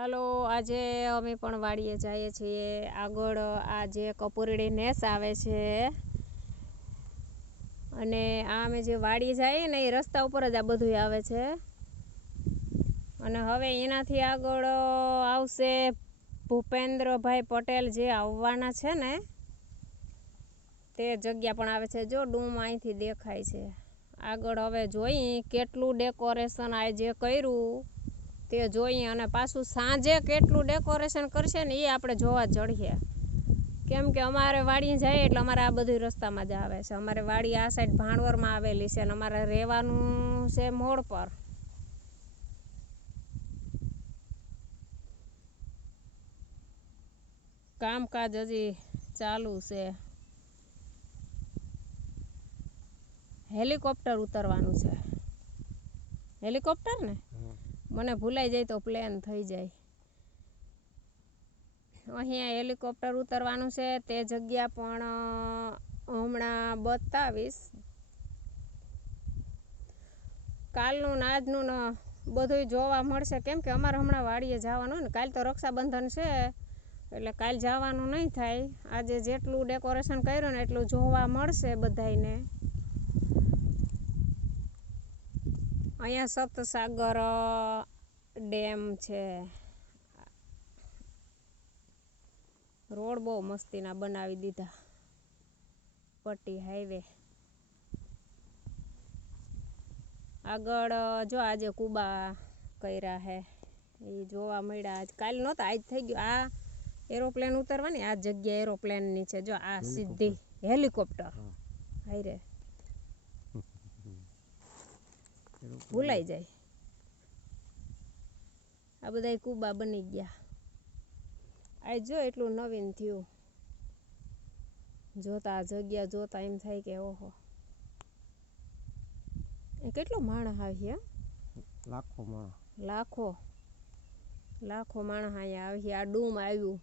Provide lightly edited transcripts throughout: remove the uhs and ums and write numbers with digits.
હાલો, આજે અમે પણ વાડીએ જઈએ છીએ. આગળ આ જે કપૂરડી નેસ આવે છે અને આ અમે જે વાડીએ જઈએ ને એ રસ્તા ઉપર જ આ બધું આવે છે. અને હવે એનાથી આગળ આવશે ભૂપેન્દ્રભાઈ પટેલ જે આવવાના છે ને તે જગ્યા પણ આવે છે. જો ડૂમ અહીંથી દેખાય છે. આગળ હવે જોઈ કેટલું ડેકોરેશન આજે કર્યું તે જોઈએ અને પાછું સાંજે કેટલું ડેકોરેશન કરશે ને એ આપણે જોવા જડીએ. કેમ કે અમારે વાડીએ જઈએ એટલે અમારે આ બધું રસ્તામાં જ આવે છે. અમારે વાડી આ સાઈડ ભાણવરમાં આવેલી છે અને અમારે રહેવાનું છે મોડ પર. કામકાજ હજી ચાલુ છે. હેલિકોપ્ટર ઉતરવાનું છે. હેલિકોપ્ટર ને મને ભૂલાઈ જાય તો પ્લેન થઈ જાય. અહીંયા હેલિકોપ્ટર ઉતરવાનું છે. તે જગ્યા પણ હમણાં બતાવીશ. કાલનું ને આજનું ને બધું જોવા મળશે. કેમ કે અમારે હમણાં વાડીએ જવાનું હોય ને. કાલ તો રક્ષાબંધન છે એટલે કાલ જવાનું નહીં થાય. આજે જેટલું ડેકોરેશન કર્યું ને એટલું જોવા મળશે બધાને. અહીંયા સતસાગર ડેમ છે. રોડ બહુ મસ્તીના બનાવી દીધા. પટ્ટી હાઈવે આગળ જો આજે કુબા કર્યા હે એ જોવા મળ્યા. આજ કાલ નહોતા, આજ થઈ ગયું. આ એરોપ્લેન ઉતરવાની આ જગ્યા એરોપ્લેનની છે. જો આ સીધી હેલિકોપ્ટર હાઈરે ભૂલાઈ જાય. આ બધા કુબા બની ગયા. આ જો એટલું નવીન થયું. જોતા આ જગ્યા જોતા એમ થાય કે ઓહો એ કેટલો માણસ આવી. લાખો માણસ અહીંયા આવી. આ ડૂમ આવ્યું.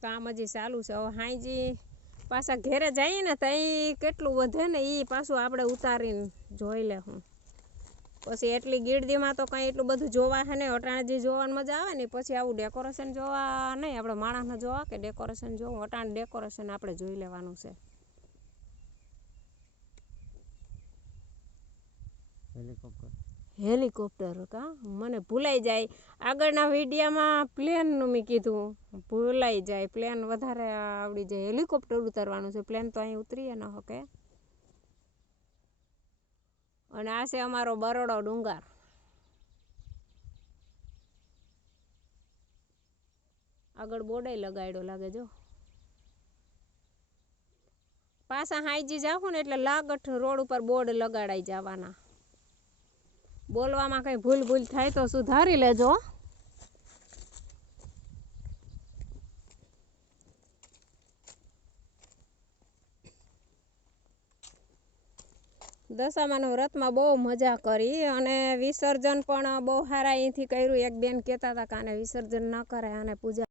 કામ હજી ચાલુ છે. હવે હાઈજી પાછા ઘેરે જઈએ ને તો એ કેટલું વધે ને એ પાછું આપણે ઉતારીને જોઈ લે. હું પછી એટલી ગીરદીમાં તો કંઈ એટલું બધું જોવા હે ને. અટાણે જે જોવાની મજા આવે ને પછી આવું ડેકોરેશન જોવા નહીં. આપણે માણસને જોવા કે ડેકોરેશન જોવું. અટાણે ડેકોરેશન આપણે જોઈ લેવાનું છે. હેલિકોપ્ટર કા મને ભૂલાઈ જાય. આગળના વિડીયામાં પ્લેનનું મેં કીધું ભૂલાઈ જાય. પ્લેન વધારે આવડી જાય. હેલિકોપ્ટર ઉતરવાનું છે. પ્લેન તો અહીં ઉતરીએ ન શકે. અને આ છે અમારો બરોડો ડુંગર. આગળ બોર્ડે લગાડ્યો લાગે. જો પાછા હાઈજી જાવું ને એટલે લાગઠ રોડ ઉપર બોર્ડ લગાડાઈ જવાના. બોલવામાં કંઈ ભૂલ થાય તો સુધારી લેજો. દશામાના વ્રતમાં બહુ મજા કરી અને વિસર્જન પણ બહુ સારા અહીંથી કર્યું. એક બેન કહેતા હતા કે આને વિસર્જન ન કરે અને પૂજા